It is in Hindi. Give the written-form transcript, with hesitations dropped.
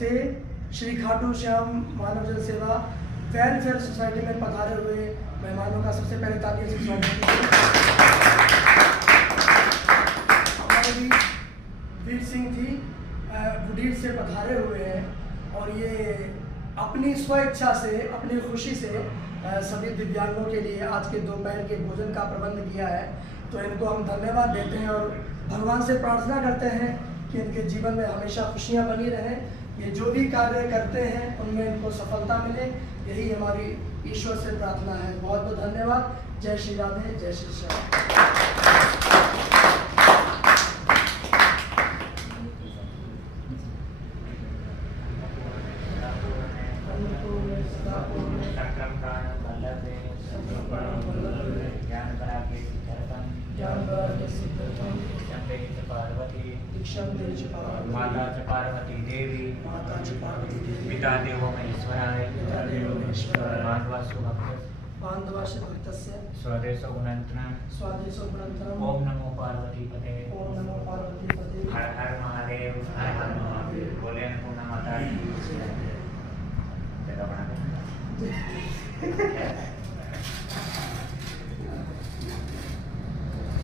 से श्री खाटू श्याम मानव जन सेवा वेलफेयर सोसाइटी में पधारे हुए मेहमानों का सबसे पहले तालियों से स्वागत कीजिए। हमारे वीर सिंह जी बुडीर से पधारे हुए हैं और ये अपनी स्वेच्छा से अपनी खुशी से सभी दिव्यांगों के लिए आज के दोपहर के भोजन का प्रबंध किया है। तो इनको हम धन्यवाद देते हैं और भगवान से प्रार्थना करते हैं कि इनके जीवन में हमेशा खुशियाँ बनी रहें। ये जो भी कार्य करते हैं उनमें इनको सफलता मिले, यही हमारी ईश्वर से प्रार्थना है। बहुत बहुत धन्यवाद। जय श्री राधे, जय श्री श्याम। माता च पार्वती देवी पिता देवो महेश्वराय बान्धवास्य भक्तस्य स्वदेशो गुणन्तनं ओम नमो पार्वती पते ओम नमो पार्वती पते हर हर महादेव हर हर महादेव बोले अन्नपूर्णा माता की जय।